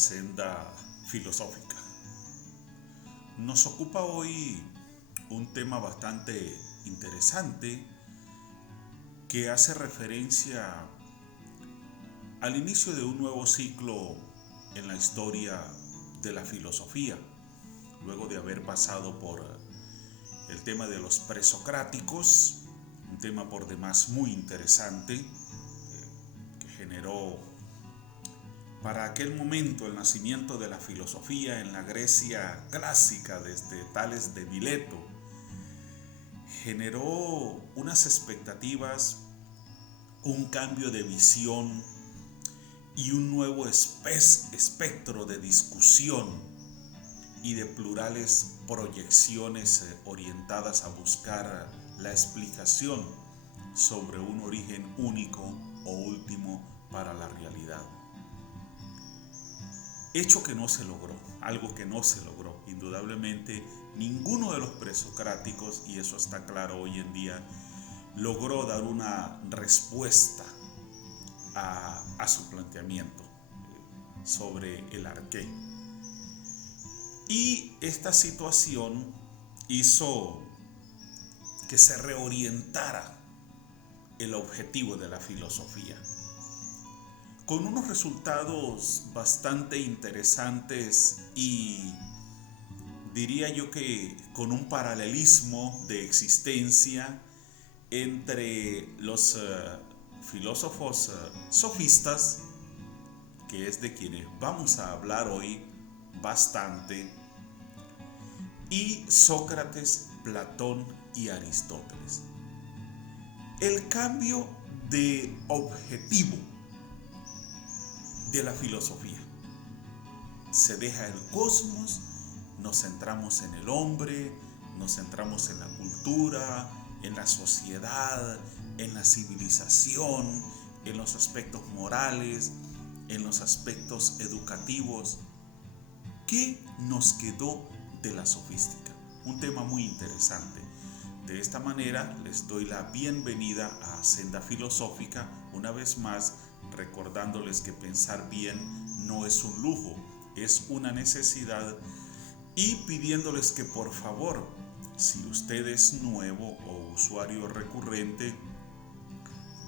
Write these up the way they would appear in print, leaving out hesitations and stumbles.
senda filosófica. Nos ocupa hoy un tema bastante interesante que hace referencia al inicio de un nuevo ciclo en la historia de la filosofía, luego de haber pasado por el tema de los presocráticos, un tema por demás muy interesante que generó para aquel momento el nacimiento de la filosofía en la Grecia clásica desde Tales de Mileto. Generó unas expectativas, un cambio de visión y un nuevo espectro de discusión y de plurales proyecciones orientadas a buscar la explicación sobre un origen único o último para la realidad. Hecho que no se logró, algo que no se logró. Indudablemente ninguno de los presocráticos, y eso está claro hoy en día, logró dar una respuesta a su planteamiento sobre el arqué. Y esta situación hizo que se reorientara el objetivo de la filosofía, con unos resultados bastante interesantes y diría yo que con un paralelismo de existencia entre los filósofos sofistas, que es de quienes vamos a hablar hoy bastante, y Sócrates, Platón y Aristóteles. El cambio de objetivo de la filosofía. Se deja el cosmos, nos centramos en el hombre, nos centramos en la cultura, en la sociedad, en la civilización, en los aspectos morales, en los aspectos educativos. ¿Qué nos quedó de la sofística? Un tema muy interesante. De esta manera les doy la bienvenida a Senda Filosófica, una vez más recordándoles que pensar bien no es un lujo, es una necesidad, y pidiéndoles que por favor, si usted es nuevo o usuario recurrente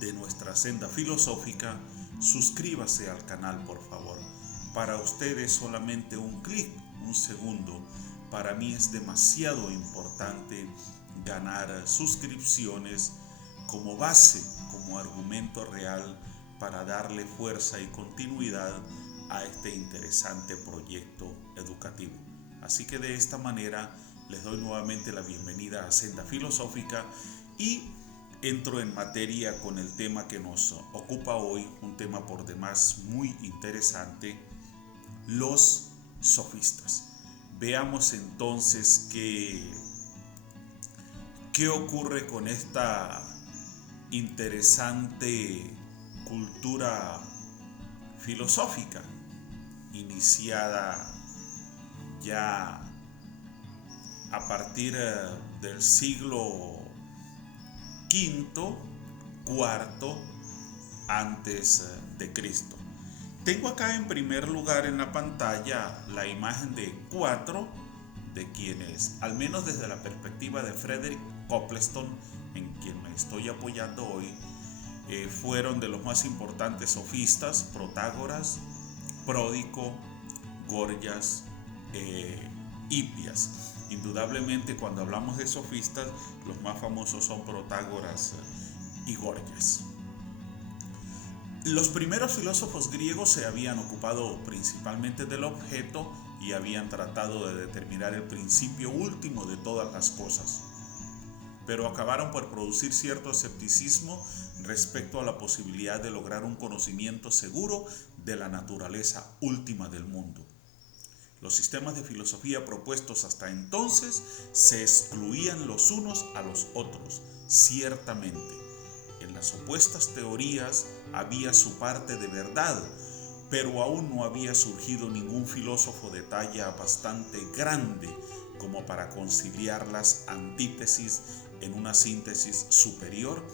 de nuestra Senda Filosófica, suscríbase al canal por favor. Para ustedes solamente un clic, un segundo. Para mí es demasiado importante ganar suscripciones como base, como argumento real para darle fuerza y continuidad a este interesante proyecto educativo. Así que de esta manera les doy nuevamente la bienvenida a Senda Filosófica y entro en materia con el tema que nos ocupa hoy, un tema por demás muy interesante: los sofistas. Veamos entonces qué ocurre con esta interesante cultura filosófica iniciada ya a partir del siglo V, IV antes de Cristo. Tengo acá en primer lugar en la pantalla la imagen de 4 de quienes, al menos desde la perspectiva de Frederick Copleston, en quien me estoy apoyando hoy, fueron de los más importantes sofistas: Protágoras, Pródico, Gorgias, Hipias. Indudablemente cuando hablamos de sofistas, los más famosos son Protágoras y Gorgias. Los primeros filósofos griegos se habían ocupado principalmente del objeto y habían tratado de determinar el principio último de todas las cosas, pero acabaron por producir cierto escepticismo respecto a la posibilidad de lograr un conocimiento seguro de la naturaleza última del mundo. Los sistemas de filosofía propuestos hasta entonces se excluían los unos a los otros. Ciertamente, en las opuestas teorías había su parte de verdad, pero aún no había surgido ningún filósofo de talla bastante grande como para conciliar las antítesis en una síntesis superior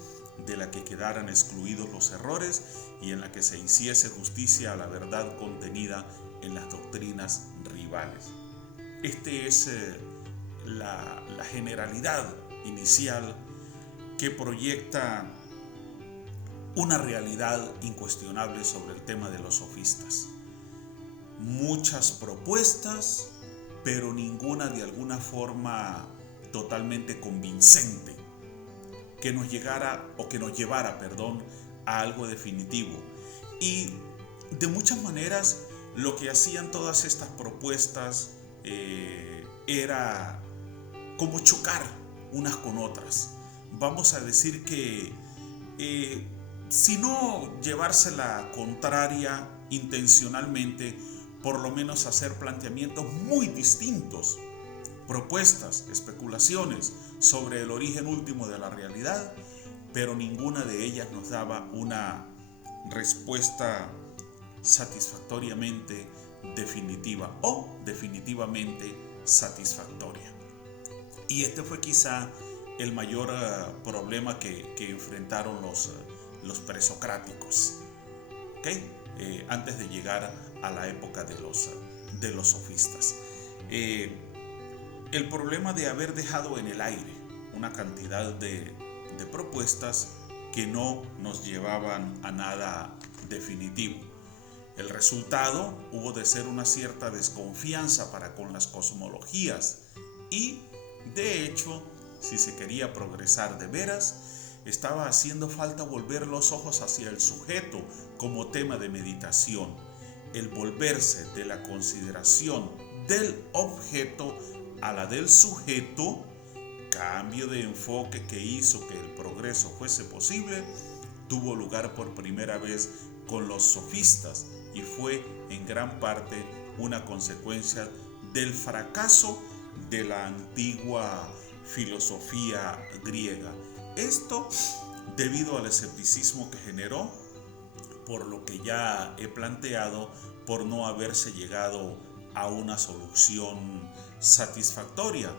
de la que quedaran excluidos los errores y en la que se hiciese justicia a la verdad contenida en las doctrinas rivales. Este es la generalidad inicial que proyecta una realidad incuestionable sobre el tema de los sofistas. Muchas propuestas, pero ninguna de alguna forma totalmente convincente que nos llevara a algo definitivo. Y de muchas maneras lo que hacían todas estas propuestas era como chocar unas con otras. Vamos a decir que si no llevársela contraria intencionalmente, por lo menos hacer planteamientos muy distintos, propuestas, especulaciones sobre el origen último de la realidad, pero ninguna de ellas nos daba una respuesta satisfactoriamente definitiva o definitivamente satisfactoria. Y este fue quizá el mayor problema que enfrentaron los presocráticos, antes de llegar a la época de los sofistas. El problema de haber dejado en el aire una cantidad de propuestas que no nos llevaban a nada definitivo. El resultado hubo de ser una cierta desconfianza para con las cosmologías y, de hecho, si se quería progresar de veras, estaba haciendo falta volver los ojos hacia el sujeto como tema de meditación. El volverse de la consideración del objeto a la del sujeto, cambio de enfoque que hizo que el progreso fuese posible, tuvo lugar por primera vez con los sofistas y fue en gran parte una consecuencia del fracaso de la antigua filosofía griega. Esto debido al escepticismo que generó, por lo que ya he planteado, por no haberse llegado a una solución satisfactoria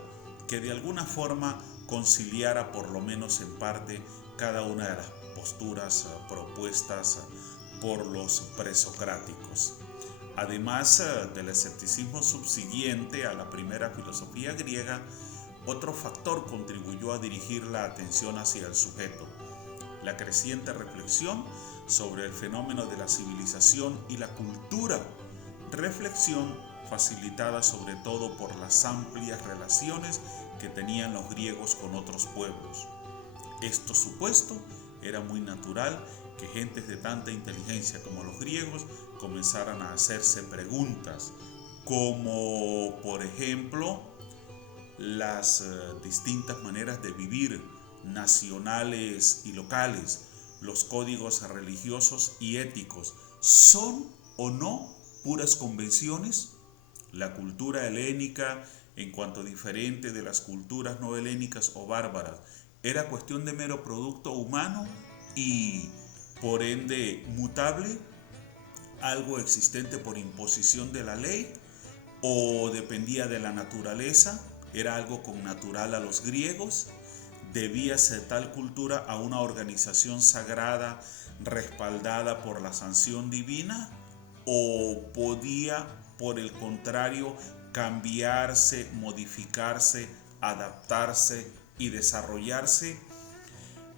que de alguna forma conciliara por lo menos en parte cada una de las posturas propuestas por los presocráticos. Además del escepticismo subsiguiente a la primera filosofía griega, otro factor contribuyó a dirigir la atención hacia el sujeto: la creciente reflexión sobre el fenómeno de la civilización y la cultura, reflexión facilitada sobre todo por las amplias relaciones que tenían los griegos con otros pueblos. Esto supuesto, era muy natural que gentes de tanta inteligencia como los griegos comenzaran a hacerse preguntas como, por ejemplo, las distintas maneras de vivir nacionales y locales, los códigos religiosos y éticos, ¿son o no puras convenciones? La cultura helénica, en cuanto diferente de las culturas no helénicas o bárbaras, ¿era cuestión de mero producto humano y por ende mutable, algo existente por imposición de la ley, o dependía de la naturaleza, era algo connatural a los griegos? ¿Debía ser tal cultura a una organización sagrada respaldada por la sanción divina? ¿O podía, por el contrario, cambiarse, modificarse, adaptarse y desarrollarse?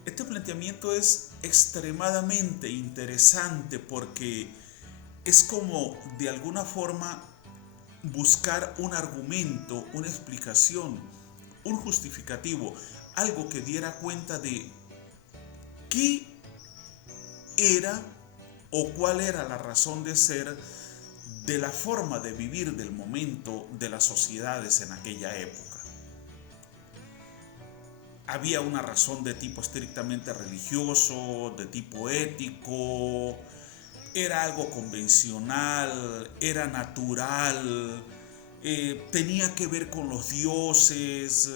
Este planteamiento es extremadamente interesante porque es como, de alguna forma, buscar un argumento, una explicación, un justificativo, algo que diera cuenta de qué era o cuál era la razón de ser de la forma de vivir del momento de las sociedades en aquella época. Había una razón de tipo estrictamente religioso, de tipo ético, era algo convencional, era natural, tenía que ver con los dioses.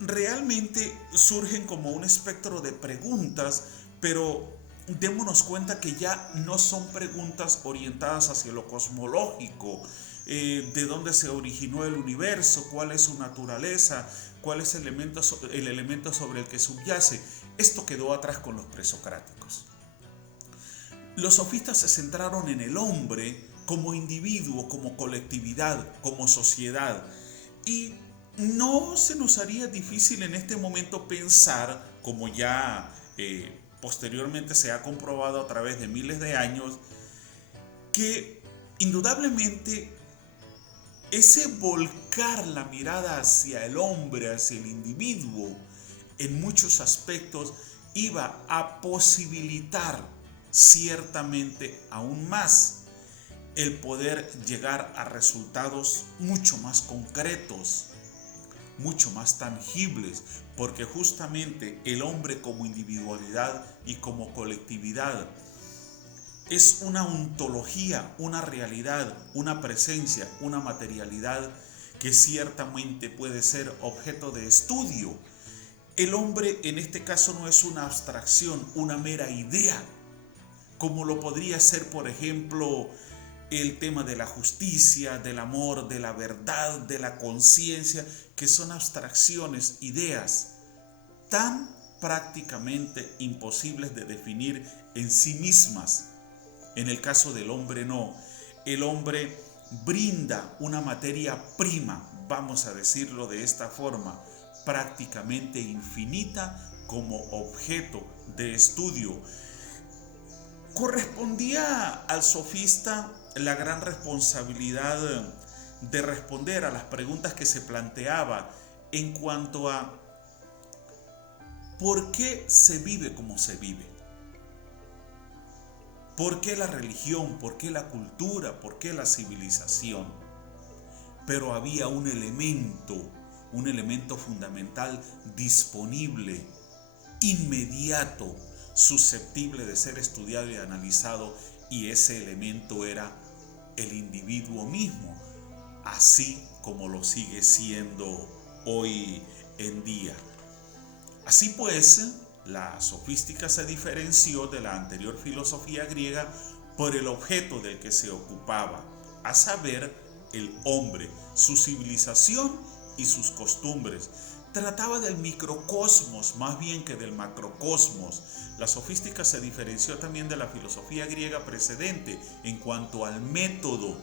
Realmente surgen como un espectro de preguntas, pero démonos cuenta que ya no son preguntas orientadas hacia lo cosmológico, de dónde se originó el universo, cuál es su naturaleza, cuál es el elemento sobre el que subyace. Esto quedó atrás con los presocráticos. Los sofistas se centraron en el hombre como individuo, como colectividad, como sociedad. Y no se nos haría difícil en este momento pensar, como ya posteriormente se ha comprobado a través de miles de años, que indudablemente ese volcar la mirada hacia el hombre, hacia el individuo, en muchos aspectos iba a posibilitar ciertamente aún más el poder llegar a resultados mucho más concretos, mucho más tangibles, porque justamente el hombre como individualidad y como colectividad es una ontología, una realidad, una presencia, una materialidad que ciertamente puede ser objeto de estudio. El hombre en este caso no es una abstracción, una mera idea, como lo podría ser, por ejemplo, el tema de la justicia, del amor, de la verdad, de la conciencia, que son abstracciones, ideas tan prácticamente imposibles de definir en sí mismas. En el caso del hombre no. El hombre brinda una materia prima, vamos a decirlo de esta forma, prácticamente infinita como objeto de estudio. Correspondía al sofista la gran responsabilidad de responder a las preguntas que se planteaba en cuanto a ¿por qué se vive como se vive? ¿Por qué la religión? ¿Por qué la cultura? ¿Por qué la civilización? Pero había un elemento fundamental disponible, inmediato, susceptible de ser estudiado y analizado, y ese elemento era el individuo mismo, así como lo sigue siendo hoy en día. Así pues, la sofística se diferenció de la anterior filosofía griega por el objeto del que se ocupaba, a saber, el hombre, su civilización y sus costumbres. Trataba del microcosmos más bien que del macrocosmos. La sofística se diferenció también de la filosofía griega precedente en cuanto al método.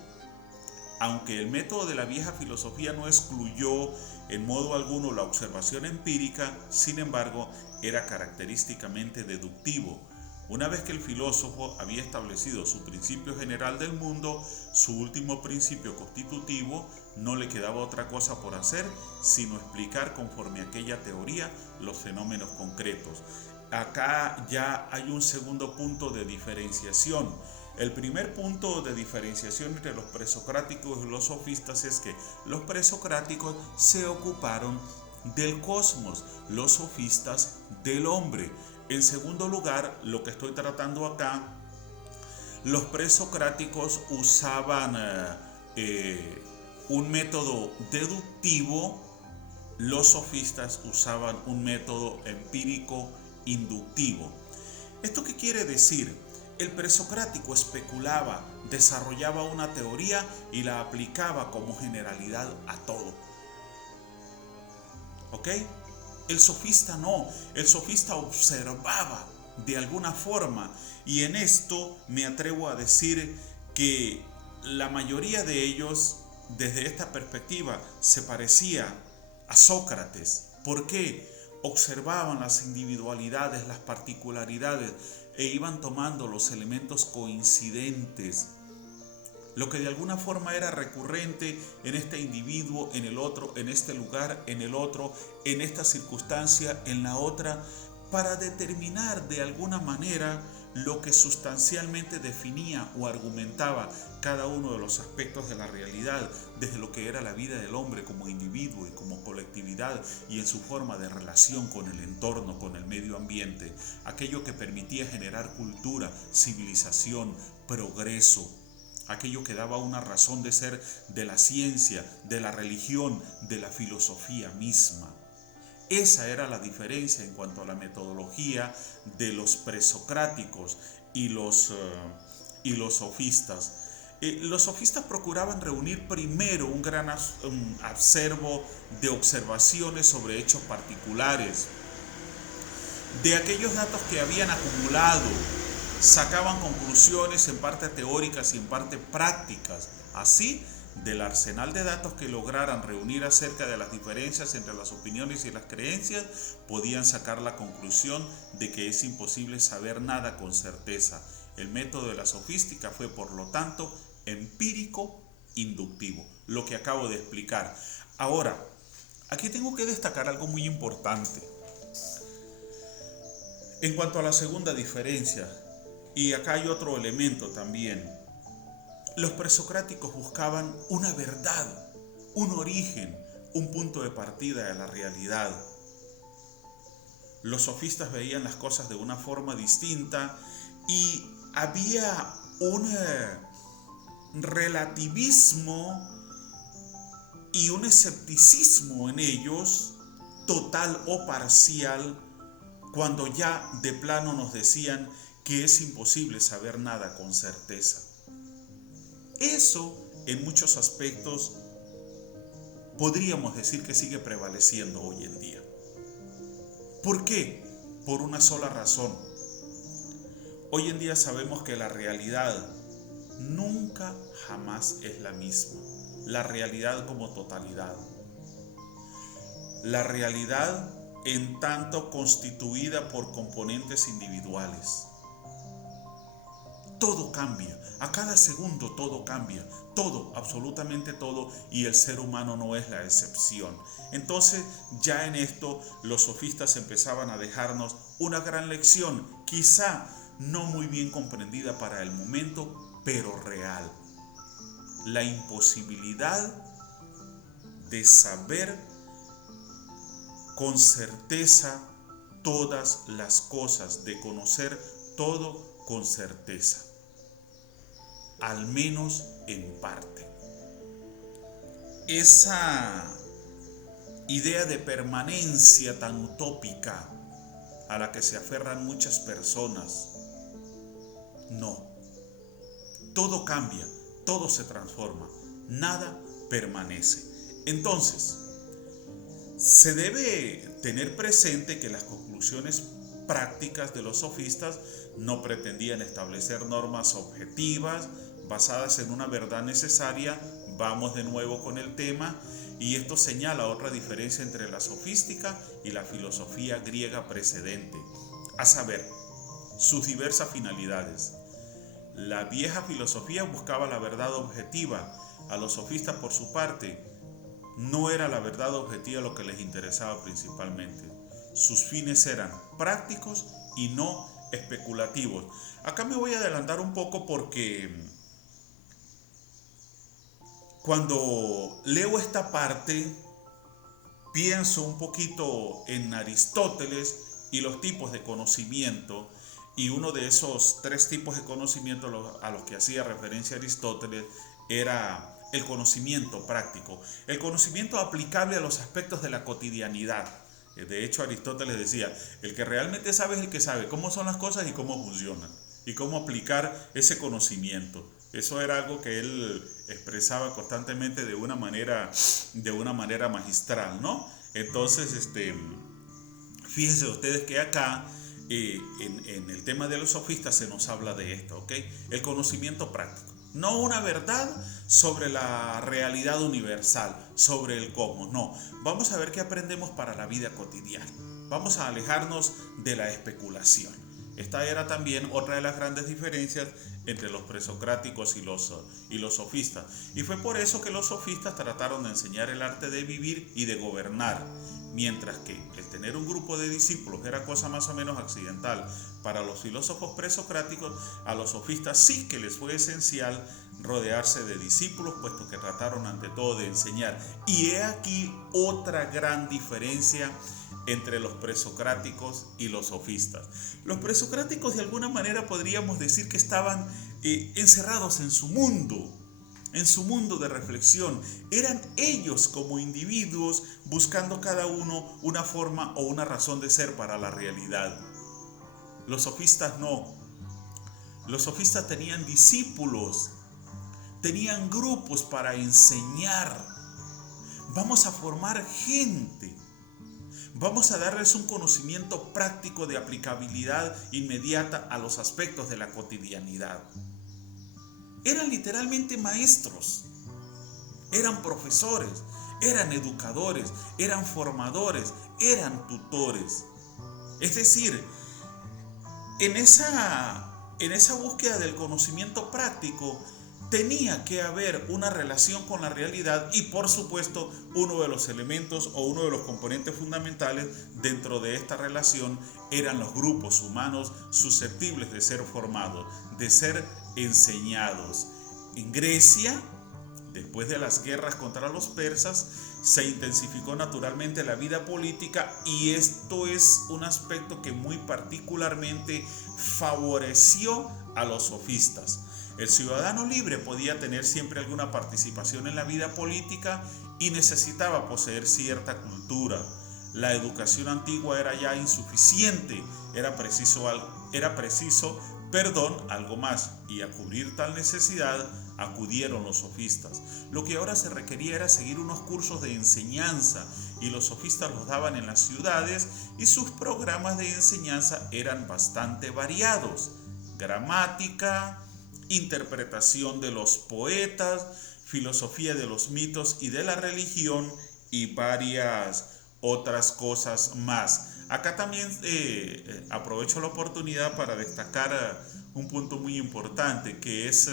Aunque el método de la vieja filosofía no excluyó en modo alguno la observación empírica, sin embargo, era característicamente deductivo. Una vez que el filósofo había establecido su principio general del mundo, su último principio constitutivo, no le quedaba otra cosa por hacer sino explicar conforme a aquella teoría los fenómenos concretos. Acá ya hay un segundo punto de diferenciación. El primer punto de diferenciación entre los presocráticos y los sofistas es que los presocráticos se ocuparon del cosmos, los sofistas del hombre. En segundo lugar, lo que estoy tratando acá, los presocráticos usaban un método deductivo, los sofistas usaban un método empírico inductivo. ¿Esto qué quiere decir? El presocrático especulaba, desarrollaba una teoría y la aplicaba como generalidad a todo. ¿Ok? El sofista no, el sofista observaba de alguna forma, y en esto me atrevo a decir que la mayoría de ellos, desde esta perspectiva, se parecía a Sócrates. ¿Por qué? Observaban las individualidades, las particularidades, e iban tomando los elementos coincidentes, lo que de alguna forma era recurrente en este individuo, en el otro, en este lugar, en el otro, en esta circunstancia, en la otra, para determinar de alguna manera lo que sustancialmente definía o argumentaba cada uno de los aspectos de la realidad, desde lo que era la vida del hombre como individuo y como colectividad, y en su forma de relación con el entorno, con el medio ambiente, aquello que permitía generar cultura, civilización, progreso, aquello que daba una razón de ser de la ciencia, de la religión, de la filosofía misma. Esa era la diferencia en cuanto a la metodología de los presocráticos y los sofistas. Los sofistas procuraban reunir primero un gran acervo de observaciones sobre hechos particulares, de aquellos datos que habían acumulado sacaban conclusiones en parte teóricas y en parte prácticas. Así, del arsenal de datos que lograran reunir acerca de las diferencias entre las opiniones y las creencias, podían sacar la conclusión de que es imposible saber nada con certeza. El método de la sofística fue, por lo tanto, empírico inductivo, lo que acabo de explicar. Ahora, aquí tengo que destacar algo muy importante. En cuanto a la segunda diferencia, y acá hay otro elemento también, los presocráticos buscaban una verdad, un origen, un punto de partida de la realidad. Los sofistas veían las cosas de una forma distinta y había un relativismo y un escepticismo en ellos, total o parcial, cuando ya de plano nos decían que es imposible saber nada con certeza. Eso, en muchos aspectos, podríamos decir que sigue prevaleciendo hoy en día. ¿Por qué? Por una sola razón. Hoy en día sabemos que la realidad nunca jamás es la misma. La realidad como totalidad. La realidad en tanto constituida por componentes individuales. Todo cambia, a cada segundo todo cambia, todo, absolutamente todo, y el ser humano no es la excepción. Entonces, ya en esto, los sofistas empezaban a dejarnos una gran lección, quizá no muy bien comprendida para el momento, pero real. La imposibilidad de saber con certeza todas las cosas, de conocer todo con certeza, al menos en parte. Esa idea de permanencia tan utópica a la que se aferran muchas personas, no. Todo cambia, todo se transforma, nada permanece. Entonces, se debe tener presente que las conclusiones prácticas de los sofistas no pretendían establecer normas objetivas basadas en una verdad necesaria. Vamos de nuevo con el tema, y esto señala otra diferencia entre la sofística y la filosofía griega precedente, a saber, sus diversas finalidades. La vieja filosofía buscaba la verdad objetiva. A los sofistas, por su parte, no era la verdad objetiva lo que les interesaba principalmente. Sus fines eran prácticos y no especulativos. Acá me voy a adelantar un poco porque cuando leo esta parte pienso un poquito en Aristóteles y los tipos de conocimiento, y uno de esos tres tipos de conocimiento a los que hacía referencia Aristóteles era el conocimiento práctico, el conocimiento aplicable a los aspectos de la cotidianidad. De hecho, Aristóteles decía, el que realmente sabe es el que sabe cómo son las cosas y cómo funcionan, y cómo aplicar ese conocimiento. Eso era algo que él expresaba constantemente de una manera magistral, ¿no? Entonces, fíjense ustedes que acá, en el tema de los sofistas se nos habla de esto, ¿ok? El conocimiento práctico. No una verdad sobre la realidad universal, sobre el cosmos, no. Vamos a ver qué aprendemos para la vida cotidiana. Vamos a alejarnos de la especulación. Esta era también otra de las grandes diferencias entre los presocráticos y los sofistas. Y fue por eso que los sofistas trataron de enseñar el arte de vivir y de gobernar, mientras que el tener un grupo de discípulos era cosa más o menos accidental. Para los filósofos presocráticos, a los sofistas sí que les fue esencial rodearse de discípulos, puesto que trataron ante todo de enseñar. Y he aquí otra gran diferencia entre los presocráticos y los sofistas. Los presocráticos, de alguna manera, podríamos decir que estaban encerrados en su mundo de reflexión. Eran ellos como individuos buscando cada uno una forma o una razón de ser para la realidad. Los sofistas no. Los sofistas tenían discípulos, tenían grupos para enseñar. Vamos a formar gente. Vamos a darles un conocimiento práctico de aplicabilidad inmediata a los aspectos de la cotidianidad. Eran literalmente maestros, eran profesores, eran educadores, eran formadores, eran tutores. Es decir, en esa búsqueda del conocimiento práctico tenía que haber una relación con la realidad y, por supuesto, uno de los elementos o uno de los componentes fundamentales dentro de esta relación eran los grupos humanos susceptibles de ser formados, de ser enseñados. En Grecia, después de las guerras contra los persas, se intensificó naturalmente la vida política, y esto es un aspecto que muy particularmente favoreció a los sofistas. El ciudadano libre podía tener siempre alguna participación en la vida política y necesitaba poseer cierta cultura. La educación antigua era ya insuficiente, era preciso algo más, y a cubrir tal necesidad acudieron los sofistas. Lo que ahora se requería era seguir unos cursos de enseñanza, y los sofistas los daban en las ciudades, y sus programas de enseñanza eran bastante variados: gramática, interpretación de los poetas, filosofía de los mitos y de la religión, y varias otras cosas más. Acá también aprovecho la oportunidad para destacar un punto muy importante, que es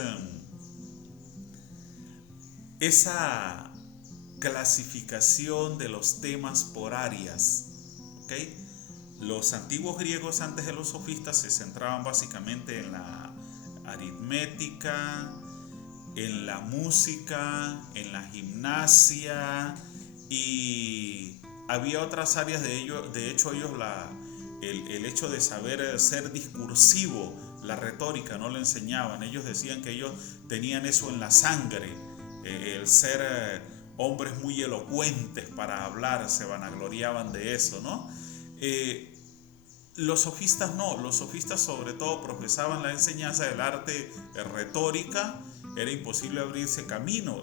esa clasificación de los temas por áreas. ¿Okay? Los antiguos griegos, antes de los sofistas, se centraban básicamente en la aritmética, en la música, en la gimnasia, y había otras áreas de ello. De hecho, ellos el hecho de saber ser discursivo, la retórica, no lo enseñaban. Ellos decían que ellos tenían eso en la sangre, el ser hombres muy elocuentes para hablar, se vanagloriaban de eso, ¿no? Los sofistas no, los sofistas sobre todo profesaban la enseñanza del arte retórica. Era imposible abrirse camino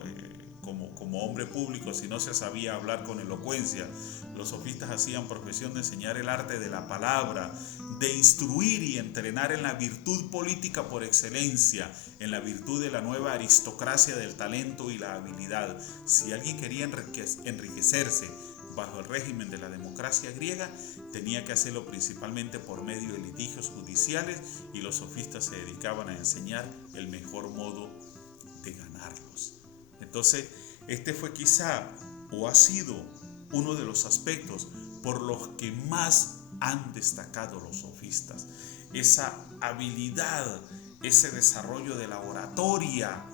como hombre público si no se sabía hablar con elocuencia. Los sofistas hacían profesión de enseñar el arte de la palabra, de instruir y entrenar en la virtud política por excelencia, en la virtud de la nueva aristocracia del talento y la habilidad. Si alguien quería enriquecerse bajo el régimen de la democracia griega, tenía que hacerlo principalmente por medio de litigios judiciales, y los sofistas se dedicaban a enseñar el mejor modo de ganarlos. Entonces, este fue quizá, o ha sido, uno de los aspectos por los que más han destacado los sofistas: esa habilidad, ese desarrollo de la oratoria.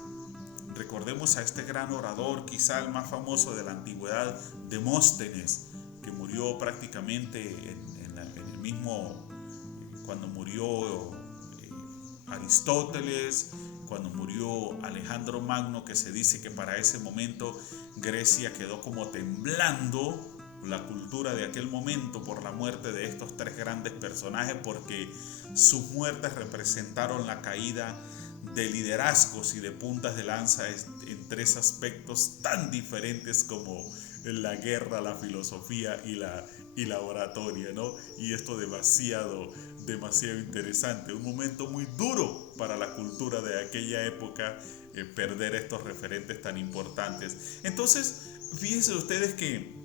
Recordemos a este gran orador, quizá el más famoso de la antigüedad, Demóstenes, que murió prácticamente en el mismo, cuando murió Aristóteles, cuando murió Alejandro Magno, que se dice que para ese momento Grecia quedó como temblando, la cultura de aquel momento, por la muerte de estos tres grandes personajes, porque sus muertes representaron la caída de liderazgos y de puntas de lanza en tres aspectos tan diferentes como la guerra, la filosofía y la oratoria, ¿no? Y esto demasiado interesante, un momento muy duro para la cultura de aquella época, perder estos referentes tan importantes. Entonces, fíjense ustedes que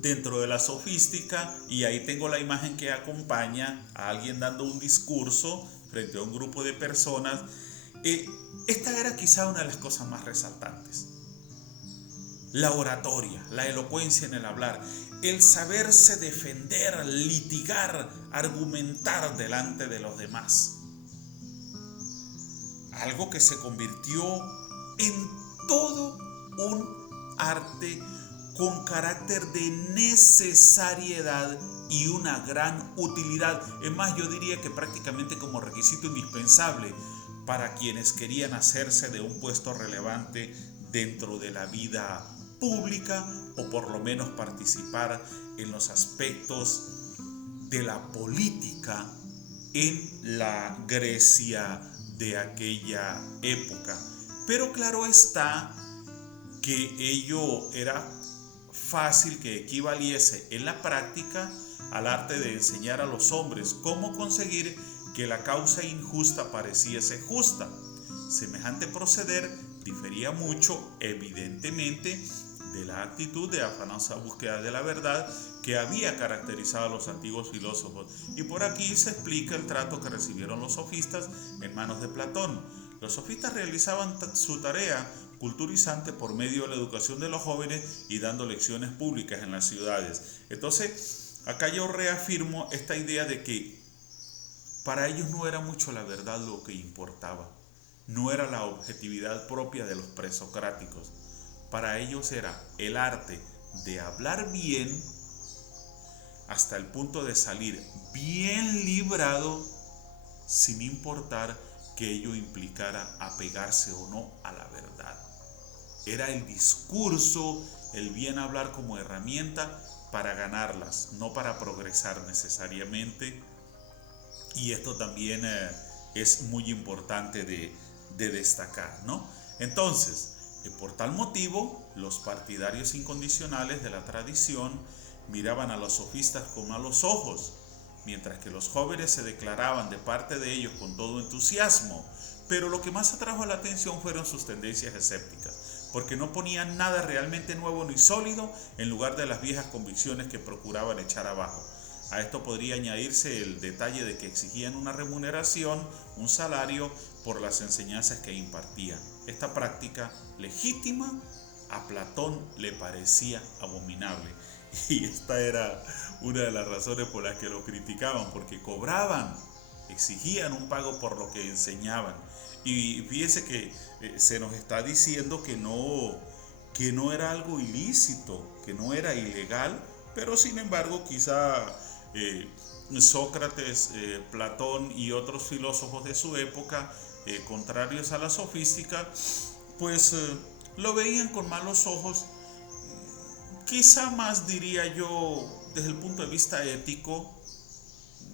dentro de la sofística, y ahí tengo la imagen que acompaña a alguien dando un discurso frente a un grupo de personas, esta era quizá una de las cosas más resaltantes: la oratoria, la elocuencia en el hablar, el saberse defender, litigar, argumentar delante de los demás. Algo que se convirtió en todo un arte con carácter de necesariedad y una gran utilidad. Es más, yo diría que prácticamente como requisito indispensable para quienes querían hacerse de un puesto relevante dentro de la vida pública, o por lo menos participar en los aspectos de la política en la Grecia de aquella época. Pero claro está que ello era fácil que equivaliese en la práctica al arte de enseñar a los hombres cómo conseguir que la causa injusta pareciese justa. Semejante proceder difería mucho, evidentemente, de la actitud de afanosa búsqueda de la verdad que había caracterizado a los antiguos filósofos. Y por aquí se explica el trato que recibieron los sofistas en manos de Platón. Los sofistas realizaban su tarea culturizante por medio de la educación de los jóvenes y dando lecciones públicas en las ciudades. Entonces, acá yo reafirmo esta idea de que para ellos no era mucho la verdad lo que importaba, no era la objetividad propia de los presocráticos. Para ellos era el arte de hablar bien hasta el punto de salir bien librado, sin importar que ello implicara apegarse o no a la verdad. Era el discurso, el bien hablar como herramienta para ganarlas, no para progresar necesariamente. Y esto también es muy importante de destacar, ¿no? Entonces, por tal motivo, los partidarios incondicionales de la tradición miraban a los sofistas con malos ojos, mientras que los jóvenes se declaraban de parte de ellos con todo entusiasmo. Pero lo que más atrajo la atención fueron sus tendencias escépticas, porque no ponían nada realmente nuevo ni sólido en lugar de las viejas convicciones que procuraban echar abajo. A esto podría añadirse el detalle de que exigían una remuneración, un salario, por las enseñanzas que impartían. Esta práctica legítima a Platón le parecía abominable. Y esta era una de las razones por las que lo criticaban, porque cobraban, exigían un pago por lo que enseñaban. Y fíjense que se nos está diciendo que no era algo ilícito, que no era ilegal, pero sin embargo quizá Sócrates, Platón y otros filósofos de su época, contrarios a la sofística, pues lo veían con malos ojos, quizá más diría yo desde el punto de vista ético,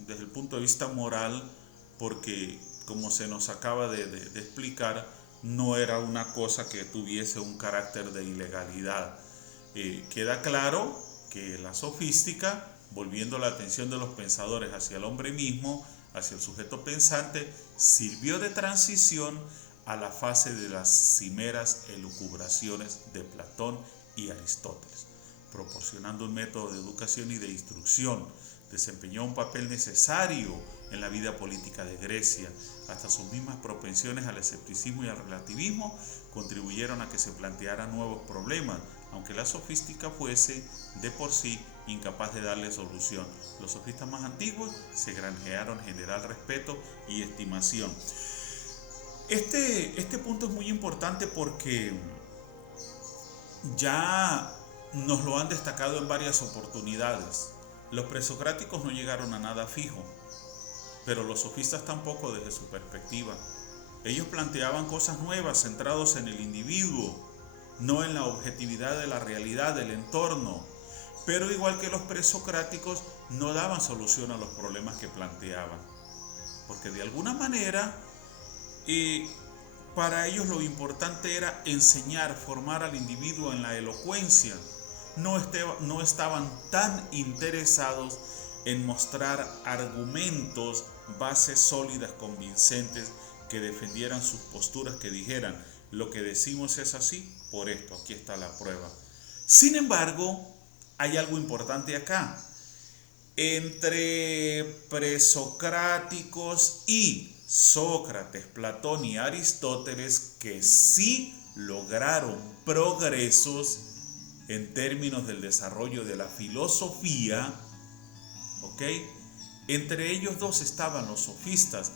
desde el punto de vista moral, porque como se nos acaba de explicar, no era una cosa que tuviese un carácter de ilegalidad. Queda claro que la sofística, volviendo la atención de los pensadores hacia el hombre mismo, hacia el sujeto pensante, sirvió de transición a la fase de las cimeras elucubraciones de Platón y Aristóteles, proporcionando un método de educación y de instrucción. Desempeñó un papel necesario en la vida política de Grecia. Hasta sus mismas propensiones al escepticismo y al relativismo contribuyeron a que se plantearan nuevos problemas, aunque la sofística fuese de por sí incapaz de darle solución. Los sofistas más antiguos se granjearon general respeto y estimación. Este punto es muy importante porque ya nos lo han destacado en varias oportunidades. Los presocráticos no llegaron a nada fijo, pero los sofistas tampoco desde su perspectiva. Ellos planteaban cosas nuevas centrados en el individuo, no en la objetividad de la realidad del entorno. Pero igual que los presocráticos, no daban solución a los problemas que planteaban, porque de alguna manera para ellos lo importante era enseñar, formar al individuo en la elocuencia. No estaban tan interesados en mostrar argumentos, bases sólidas, convincentes, que defendieran sus posturas, que dijeran, lo que decimos es así, por esto, aquí está la prueba. Sin embargo, hay algo importante acá. Entre presocráticos y Sócrates, Platón y Aristóteles, que sí lograron progresos en términos del desarrollo de la filosofía, ¿ok? Entre ellos dos estaban los sofistas,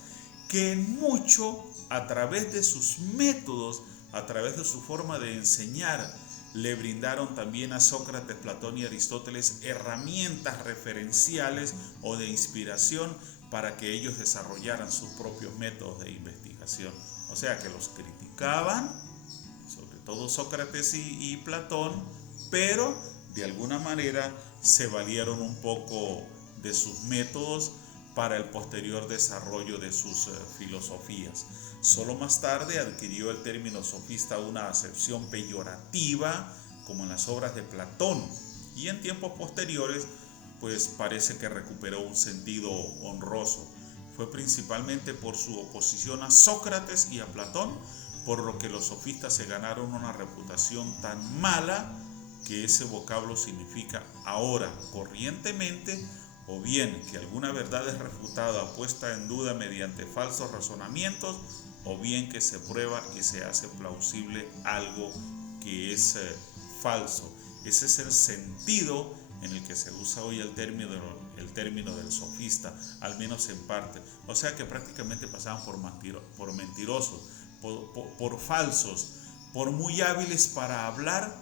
que en mucho, a través de sus métodos, a través de su forma de enseñar, le brindaron también a Sócrates, Platón y Aristóteles herramientas referenciales o de inspiración para que ellos desarrollaran sus propios métodos de investigación. O sea que los criticaban, sobre todo Sócrates y Platón, pero de alguna manera se valieron un poco de sus métodos para el posterior desarrollo de sus filosofías. Solo más tarde adquirió el término sofista una acepción peyorativa, como en las obras de Platón, y en tiempos posteriores pues parece que recuperó un sentido honroso. Fue principalmente por su oposición a Sócrates y a Platón, por lo que los sofistas se ganaron una reputación tan mala que ese vocablo significa ahora, corrientemente, o bien que alguna verdad es refutada o puesta en duda mediante falsos razonamientos, o bien que se prueba y se hace plausible algo que es falso. Ese es el sentido en el que se usa hoy el término del sofista, al menos en parte. O sea que prácticamente pasaban por mentirosos, por falsos, por muy hábiles para hablar,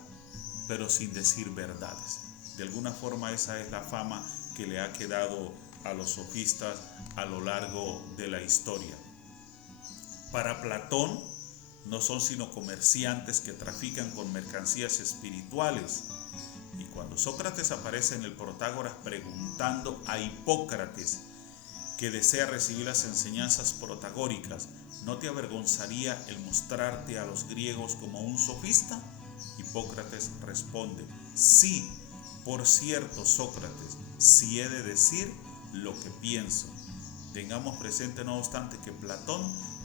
pero sin decir verdades. De alguna forma esa es la fama que le ha quedado a los sofistas a lo largo de la historia. Para Platón no son sino comerciantes que trafican con mercancías espirituales. Y cuando Sócrates aparece en el Protágoras preguntando a Hipócrates que desea recibir las enseñanzas protagóricas, ¿no te avergonzaría el mostrarte a los griegos como un sofista? Hipócrates responde, sí, por cierto, Sócrates, si he de decir lo que pienso. Tengamos presente, no obstante, que Platón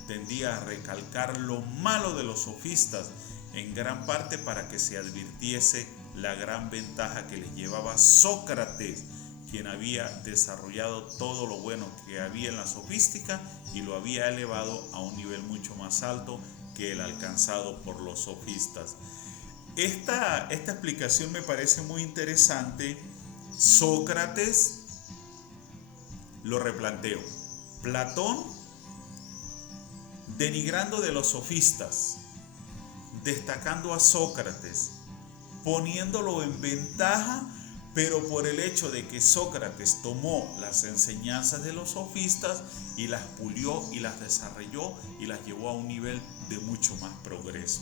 tendía a recalcar lo malo de los sofistas, en gran parte para que se advirtiese la gran ventaja que les llevaba Sócrates, quien había desarrollado todo lo bueno que había en la sofística y lo había elevado a un nivel mucho más alto que el alcanzado por los sofistas. Esta explicación me parece muy interesante. Sócrates lo replanteo. Platón denigrando de los sofistas, destacando a Sócrates, poniéndolo en ventaja, pero por el hecho de que Sócrates tomó las enseñanzas de los sofistas y las pulió y las desarrolló y las llevó a un nivel de mucho más progreso.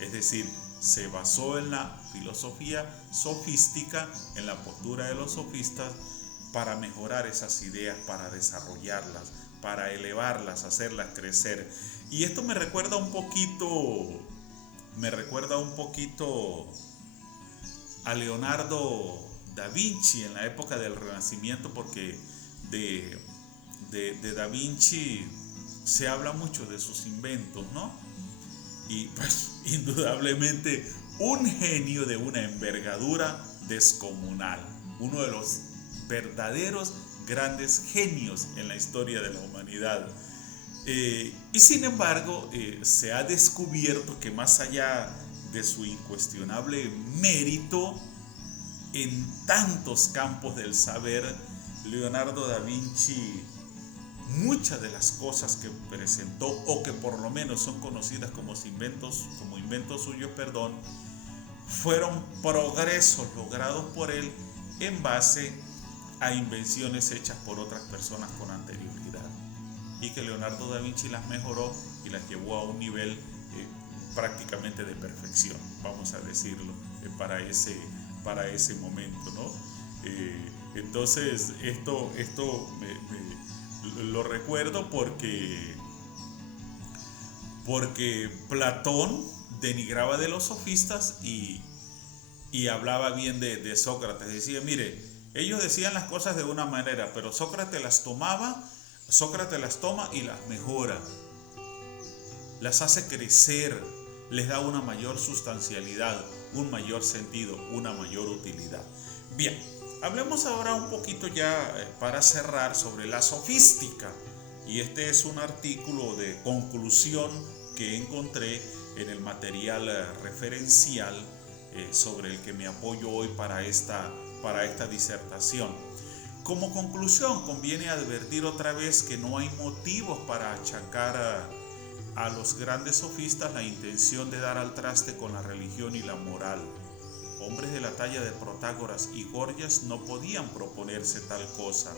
Es decir, se basó en la filosofía sofística, en la postura de los sofistas, para mejorar esas ideas, para desarrollarlas, para elevarlas, hacerlas crecer. Y esto me recuerda un poquito a Leonardo da Vinci en la época del Renacimiento, porque de Da Vinci se habla mucho de sus inventos, ¿no? Y pues indudablemente un genio de una envergadura descomunal, uno de los verdaderos grandes genios en la historia de la humanidad. Y sin embargo, se ha descubierto que más allá de su incuestionable mérito en tantos campos del saber, Leonardo da Vinci, muchas de las cosas que presentó, o que por lo menos son conocidas como inventos suyos, fueron progresos logrados por él en base a invenciones hechas por otras personas con anterioridad, y que Leonardo da Vinci las mejoró y las llevó a un nivel prácticamente de perfección, vamos a decirlo, para ese momento, ¿no? Entonces esto lo recuerdo porque Platón denigraba de los sofistas y hablaba bien de Sócrates. Decía, mire, ellos decían las cosas de una manera, pero Sócrates las toma y las mejora, las hace crecer, les da una mayor sustancialidad, un mayor sentido, una mayor utilidad. Bien, hablemos ahora un poquito ya para cerrar sobre la sofística. Y este es un artículo de conclusión que encontré en el material referencial sobre el que me apoyo hoy para esta disertación. Como conclusión, conviene advertir otra vez que no hay motivos para achacar a los grandes sofistas la intención de dar al traste con la religión y la moral. Hombres de la talla de Protágoras y Gorgias no podían proponerse tal cosa.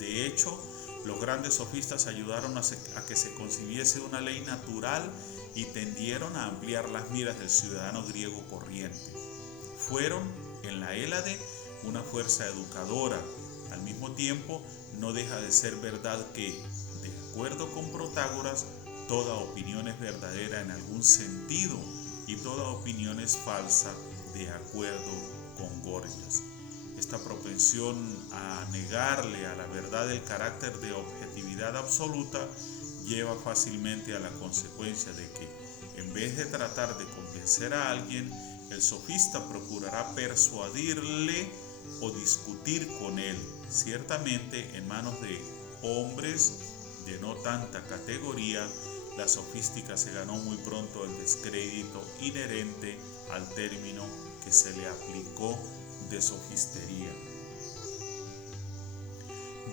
De hecho, los grandes sofistas ayudaron a que se concibiese una ley natural y tendieron a ampliar las miras del ciudadano griego corriente. Fueron, en la Hélade, una fuerza educadora. Al mismo tiempo, no deja de ser verdad que, de acuerdo con Protágoras, toda opinión es verdadera en algún sentido y toda opinión es falsa de acuerdo con Gorgias. Esta propensión a negarle a la verdad el carácter de objetividad absoluta lleva fácilmente a la consecuencia de que, en vez de tratar de convencer a alguien, el sofista procurará persuadirle o discutir con él. Ciertamente, en manos de hombres de no tanta categoría, la sofística se ganó muy pronto el descrédito inherente al término que se le aplicó de sofistería.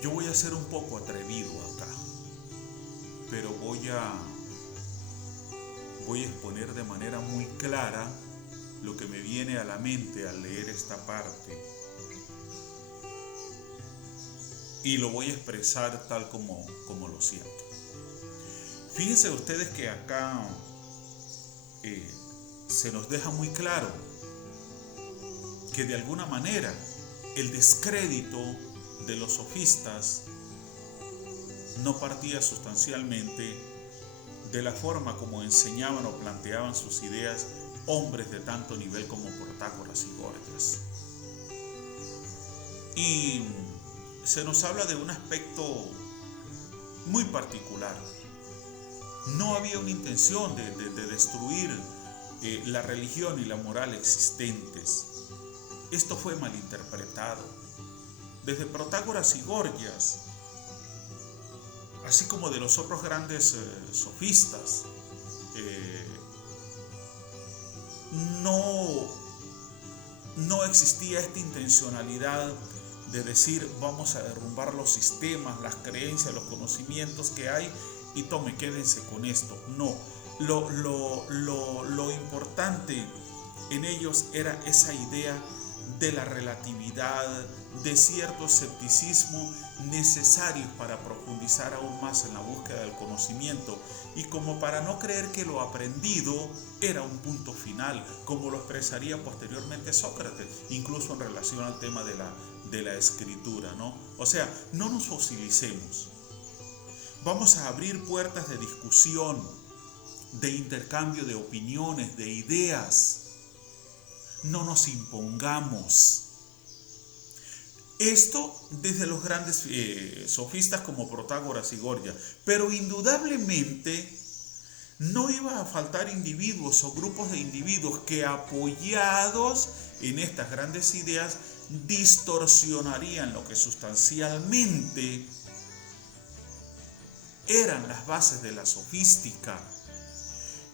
Yo voy a ser un poco atrevido acá, pero voy a exponer de manera muy clara lo que me viene a la mente al leer esta parte, y lo voy a expresar tal como lo siento. Fíjense ustedes que acá se nos deja muy claro que de alguna manera el descrédito de los sofistas no partía sustancialmente de la forma como enseñaban o planteaban sus ideas hombres de tanto nivel como Protágoras y Gorgias. Y se nos habla de un aspecto muy particular. No había una intención de destruir la religión y la moral existentes. Esto fue malinterpretado. Desde Protágoras y Gorgias, así como de los otros grandes sofistas, no existía esta intencionalidad de decir vamos a derrumbar los sistemas, las creencias, los conocimientos que hay y tome, quédense con esto. No, lo importante en ellos era esa idea de la relatividad, de cierto escepticismo necesarios para profundizar aún más en la búsqueda del conocimiento, y como para no creer que lo aprendido era un punto final, como lo expresaría posteriormente Sócrates, incluso en relación al tema de la escritura, ¿no? O sea, no nos fosilicemos. Vamos a abrir puertas de discusión, de intercambio de opiniones, de ideas. No nos impongamos. Esto desde los grandes sofistas como Protágoras y Gorgias, pero indudablemente no iba a faltar individuos o grupos de individuos que, apoyados en estas grandes ideas, distorsionarían lo que sustancialmente eran las bases de la sofística,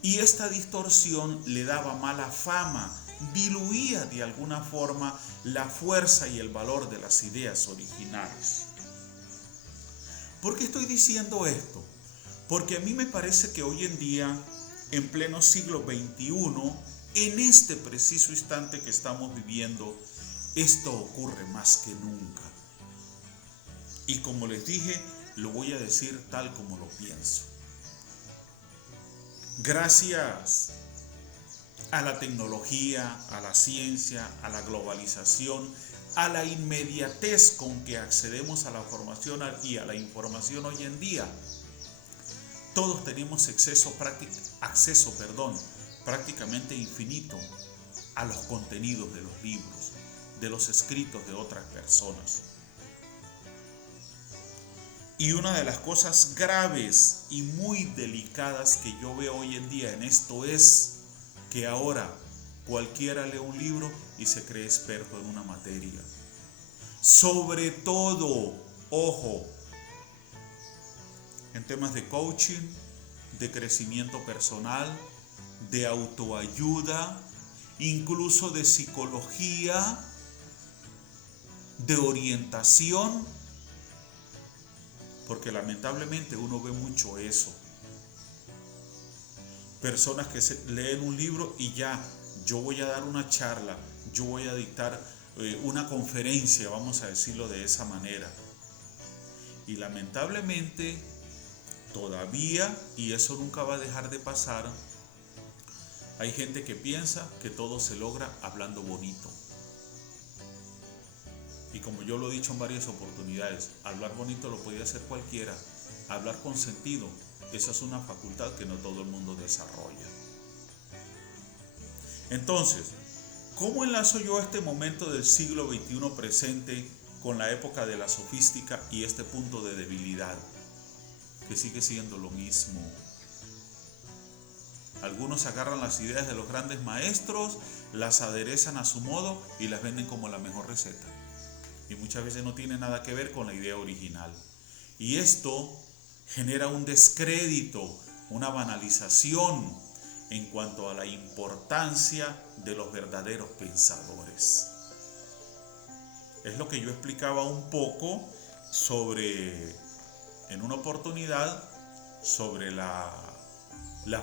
y esta distorsión le daba mala fama, diluía de alguna forma la fuerza y el valor de las ideas originales. ¿Por qué estoy diciendo esto? Porque a mí me parece que hoy en día, en pleno siglo XXI, en este preciso instante que estamos viviendo, esto ocurre más que nunca. Y como les dije, lo voy a decir tal como lo pienso. Gracias a la tecnología, a la ciencia, a la globalización, a la inmediatez con que accedemos a la formación y a la información hoy en día, todos tenemos acceso prácticamente infinito a los contenidos de los libros, de los escritos de otras personas. Y una de las cosas graves y muy delicadas que yo veo hoy en día en esto es que ahora cualquiera lee un libro y se cree experto en una materia. Sobre todo, ojo, en temas de coaching, de crecimiento personal, de autoayuda, incluso de psicología, de orientación, porque lamentablemente uno ve mucho eso. Personas que leen un libro y ya, yo voy a dar una charla, yo voy a dictar una conferencia, vamos a decirlo de esa manera. Y lamentablemente todavía, y eso nunca va a dejar de pasar, hay gente que piensa que todo se logra hablando bonito. Y como yo lo he dicho en varias oportunidades, hablar bonito lo puede hacer cualquiera. Hablar con sentido, esa es una facultad que no todo el mundo desarrolla. Entonces, ¿Cómo enlazo yo este momento del siglo XXI presente con la época de la sofística y este punto de debilidad, que sigue siendo lo mismo? Algunos agarran las ideas de los grandes maestros, las aderezan a su modo y las venden como la mejor receta. Y muchas veces no tiene nada que ver con la idea original. Y esto genera un descrédito, una banalización en cuanto a la importancia de los verdaderos pensadores. Es lo que yo explicaba un poco en una oportunidad, sobre la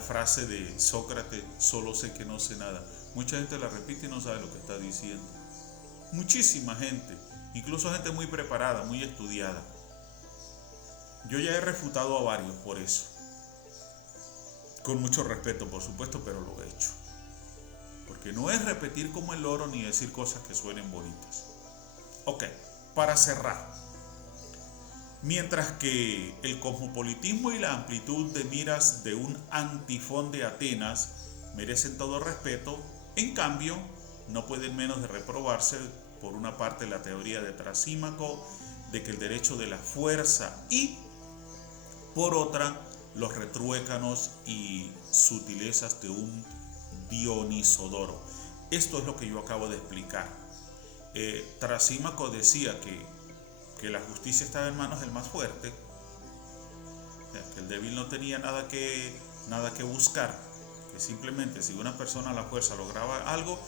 frase de Sócrates: solo sé que no sé nada. Mucha gente la repite y no sabe lo que está diciendo. Muchísima gente, incluso gente muy preparada, muy estudiada. Yo ya he refutado a varios por eso. Con mucho respeto, por supuesto, pero lo he hecho. Porque no es repetir como el loro ni decir cosas que suenen bonitas. Ok, para cerrar. Mientras que el cosmopolitismo y la amplitud de miras de un antifón de Atenas merecen todo respeto, en cambio, no pueden menos de reprobarse, por una parte, la teoría de Trasímaco de que el derecho de la fuerza y, por otra, los retruécanos y sutilezas de un Dionisodoro. Esto es lo que yo acabo de explicar. Trasímaco decía que la justicia estaba en manos del más fuerte, que el débil no tenía nada que buscar, que simplemente si una persona a la fuerza lograba algo,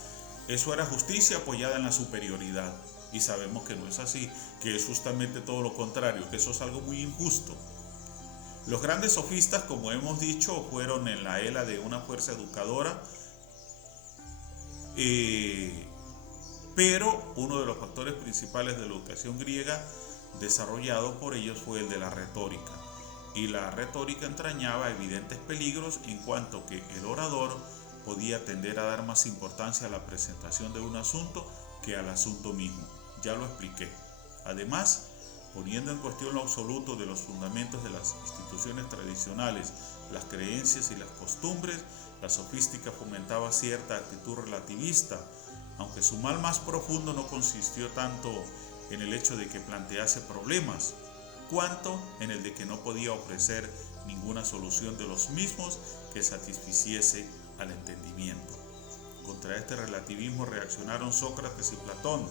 eso era justicia apoyada en la superioridad. Y sabemos que no es así, que es justamente todo lo contrario, que eso es algo muy injusto. Los grandes sofistas, como hemos dicho, fueron en la era de una fuerza educadora, pero uno de los factores principales de la educación griega desarrollado por ellos fue el de la retórica. Y la retórica entrañaba evidentes peligros en cuanto que el orador podía tender a dar más importancia a la presentación de un asunto que al asunto mismo. Ya lo expliqué. Además, poniendo en cuestión lo absoluto de los fundamentos de las instituciones tradicionales, las creencias y las costumbres, la sofística fomentaba cierta actitud relativista, aunque su mal más profundo no consistió tanto en el hecho de que plantease problemas, cuanto en el de que no podía ofrecer ninguna solución de los mismos que satisficiese al entendimiento. Contra este relativismo reaccionaron Sócrates y Platón,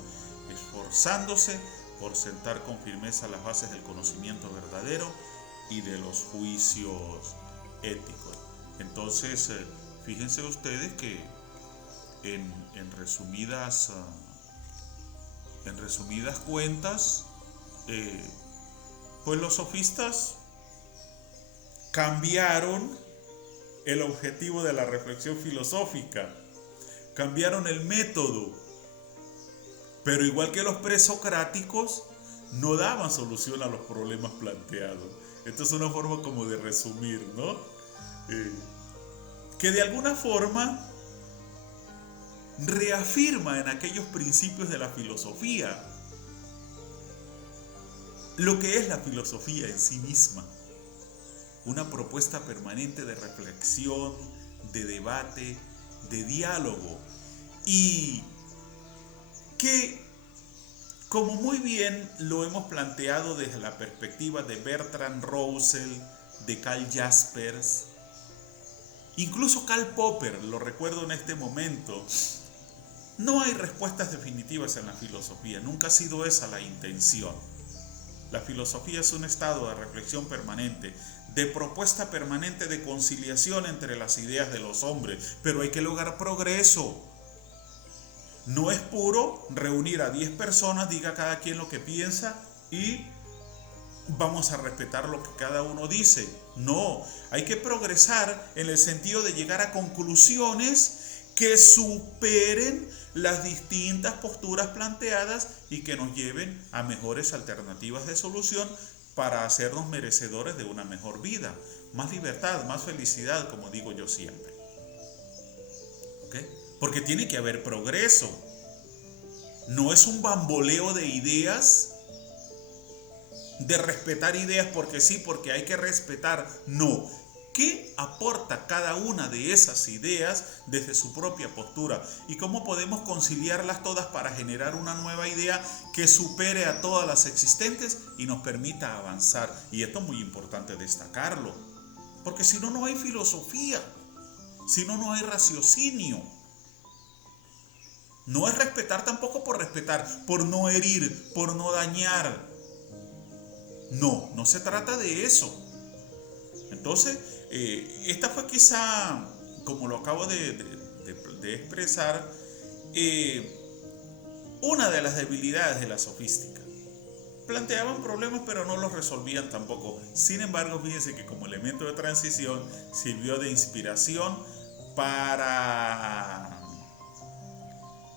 esforzándose por sentar con firmeza las bases del conocimiento verdadero y de los juicios éticos. Entonces, fíjense ustedes que en resumidas cuentas, pues los sofistas cambiaron el objetivo de la reflexión filosófica, cambiaron el método, pero igual que los presocráticos, no daban solución a los problemas planteados. Esto es una forma como de resumir, ¿no? Que de alguna forma reafirma en aquellos principios de la filosofía lo que es la filosofía en sí misma. Una propuesta permanente de reflexión, de debate, de diálogo. Y que, como muy bien lo hemos planteado desde la perspectiva de Bertrand Russell, de Karl Jaspers, incluso Karl Popper, lo recuerdo en este momento, no hay respuestas definitivas en la filosofía, nunca ha sido esa la intención. La filosofía es un estado de reflexión permanente, de propuesta permanente de conciliación entre las ideas de los hombres, pero hay que lograr progreso. No es puro reunir a 10 personas, diga cada quien lo que piensa y vamos a respetar lo que cada uno dice. No, hay que progresar en el sentido de llegar a conclusiones que superen las distintas posturas planteadas y que nos lleven a mejores alternativas de solución para hacernos merecedores de una mejor vida, más libertad, más felicidad, como digo yo siempre. ¿Ok? Porque tiene que haber progreso. No es un bamboleo de ideas, de respetar ideas porque sí, porque hay que respetar. No, ¿Qué aporta cada una de esas ideas desde su propia postura? ¿Y cómo podemos conciliarlas todas para generar una nueva idea que supere a todas las existentes y nos permita avanzar? Y esto es muy importante destacarlo, porque si no, no hay filosofía, si no, no hay raciocinio. No es respetar tampoco por respetar, por no herir, por no dañar. No, no se trata de eso. Entonces, esta fue quizá, como lo acabo de expresar, una de las debilidades de la sofística. Planteaban problemas pero no los resolvían tampoco. Sin embargo, fíjense que como elemento de transición sirvió de inspiración para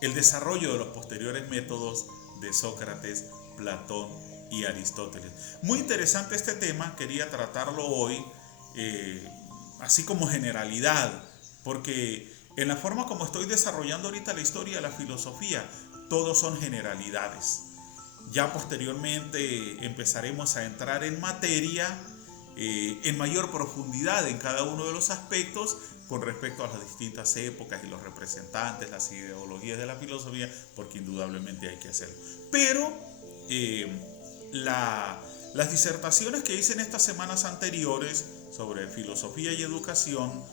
el desarrollo de los posteriores métodos de Sócrates, Platón y Aristóteles. Muy interesante este tema, quería tratarlo hoy, así como generalidad, porque en la forma como estoy desarrollando ahorita la historia de la filosofía, todos son generalidades. Ya posteriormente empezaremos a entrar en materia, en mayor profundidad en cada uno de los aspectos con respecto a las distintas épocas y los representantes, las ideologías de la filosofía, porque indudablemente hay que hacerlo. Pero las disertaciones que hice en estas semanas anteriores sobre filosofía y educación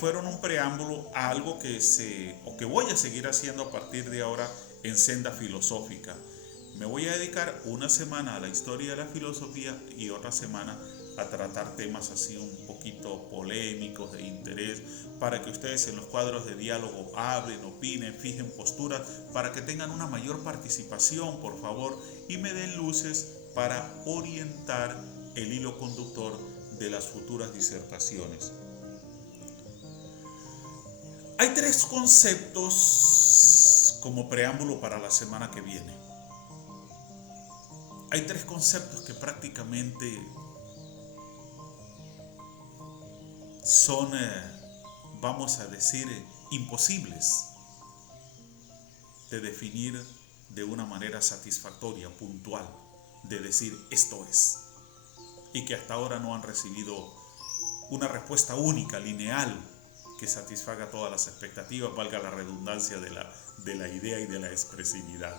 fueron un preámbulo a algo que voy a seguir haciendo a partir de ahora en senda filosófica. Me voy a dedicar una semana a la historia de la filosofía y otra semana a tratar temas así un poquito polémicos, de interés, para que ustedes en los cuadros de diálogo hablen, opinen, fijen posturas, para que tengan una mayor participación, por favor, y me den luces para orientar el hilo conductor de las futuras disertaciones. Hay 3 conceptos como preámbulo para la semana que viene. Hay 3 conceptos que prácticamente son, vamos a decir, imposibles de definir de una manera satisfactoria, puntual, de decir esto es, y que hasta ahora no han recibido una respuesta única, lineal, que satisfaga todas las expectativas, valga la redundancia de la idea y de la expresividad.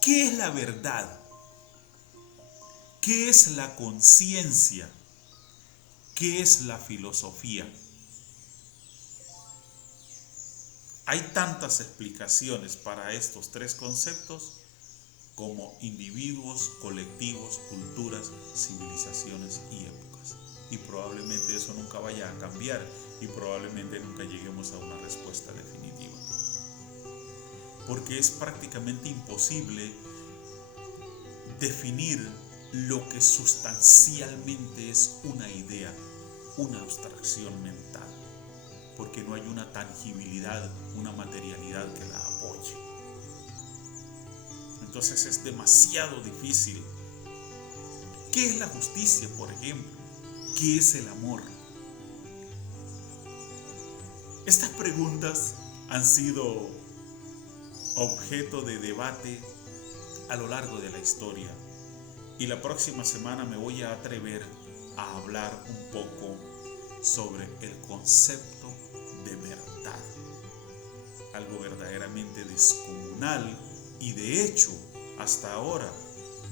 ¿Qué es la verdad? ¿Qué es la conciencia? ¿Qué es la filosofía? Hay tantas explicaciones para estos 3 conceptos como individuos, colectivos, culturas, civilizaciones y épocas. Y probablemente eso nunca vaya a cambiar y probablemente nunca lleguemos a una respuesta definitiva. Porque es prácticamente imposible definir lo que sustancialmente es una idea, una abstracción mental, porque no hay una tangibilidad, una materialidad que la apoye. Entonces es demasiado difícil. ¿Qué es la justicia, por ejemplo? ¿Qué es el amor? Estas preguntas han sido objeto de debate a lo largo de la historia. Y la próxima semana me voy a atrever a hablar un poco sobre el concepto de verdad. Algo verdaderamente descomunal y de hecho, hasta ahora,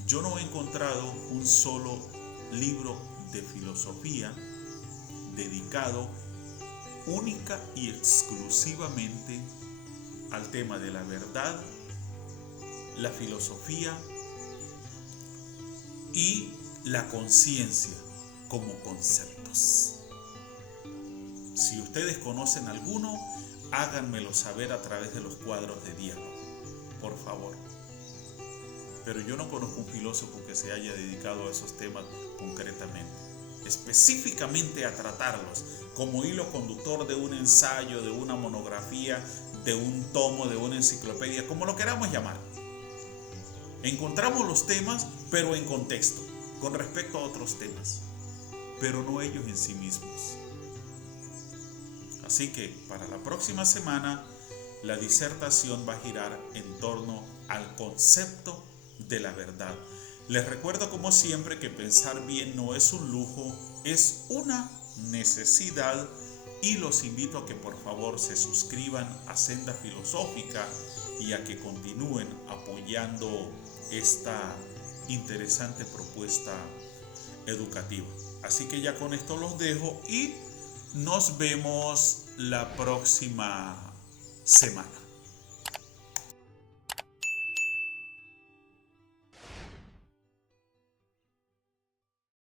yo no he encontrado un solo libro de filosofía dedicado única y exclusivamente al tema de la verdad, la filosofía y la conciencia como conceptos. Si ustedes conocen alguno, háganmelo saber a través de los cuadros de diálogo, por favor. Pero yo no conozco un filósofo que se haya dedicado a esos temas concretamente, específicamente a tratarlos como hilo conductor de un ensayo, de una monografía, de un tomo, de una enciclopedia, como lo queramos llamar. Encontramos los temas, pero en contexto, con respecto a otros temas, pero no ellos en sí mismos. Así que para la próxima semana, la disertación va a girar en torno al concepto de la verdad. Les recuerdo como siempre que pensar bien no es un lujo, es una necesidad, y los invito a que por favor se suscriban a Senda Filosófica y a que continúen apoyando esta interesante propuesta educativa. Así que ya con esto los dejo y nos vemos la próxima semana.